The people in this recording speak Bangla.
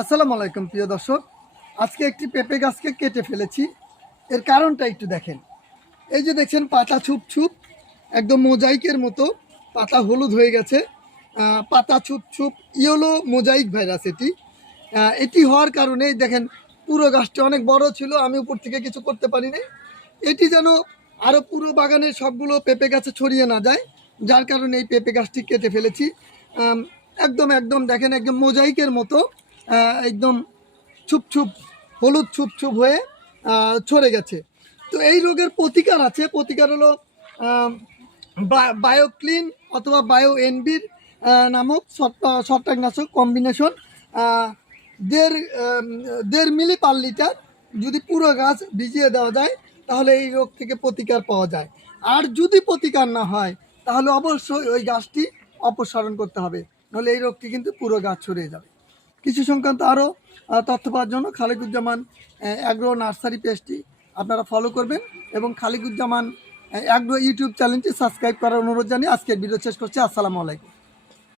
আসসালামু আলাইকুম প্রিয় দর্শক। আজকে একটি পেঁপে গাছকে কেটে ফেলেছি। এর কারণটা একটু দেখেন। এই যে দেখছেন পাতা ছুপ ছুপ, একদম মোজাইকের মতো পাতা হলুদ হয়ে গেছে। পাতা soup soup yellow mosaic virus এটি। এটি হওয়ার কারণে দেখেন পুরো গাছটি অনেক বড় ছিল, আমি উপর থেকে কিছু করতে পারি নাই। এটি যেন আরও পুরো বাগানের সবগুলো পেঁপে গাছে ছড়িয়ে না যায়, যার কারণে এই পেঁপে গাছটি কেটে ফেলেছি। আম, একদম একদম দেখেন একদম মোজাইকের মতো একদম ছুপ ছুপ হলুদ ছুপ ছুপ হয়ে ছড়ে গেছে। তো এই রোগের প্রতিকার আছে। প্রতিকার হলো বায়োক্লিন অথবা বায়ো এনবির নামক ছত্রাকনাশক কম্বিনেশন 1.5 মিলি পার লিটার যদি পুরো গাছ ভিজিয়ে দেওয়া যায় তাহলে এই রোগ থেকে প্রতিকার পাওয়া যায়। আর যদি প্রতিকার না হয় তাহলে অবশ্যই ওই গাছটি অপসারণ করতে হবে, নাহলে এই রোগটি কিন্তু পুরো গাছ ছড়িয়ে যাবে। কৃষি সংক্রান্ত আরও তথ্য পাওয়ার জন্য খালিকুজ্জামান অ্যাগ্রো নার্সারি পেজটি আপনারা ফলো করবেন এবং খালিকুজ্জামান অ্যাগ্রো ইউটিউব চ্যানেলটি সাবস্ক্রাইব করার অনুরোধ জানিয়ে আজকের ভিডিও শেষ করছি। আসসালামু আলাইকুম।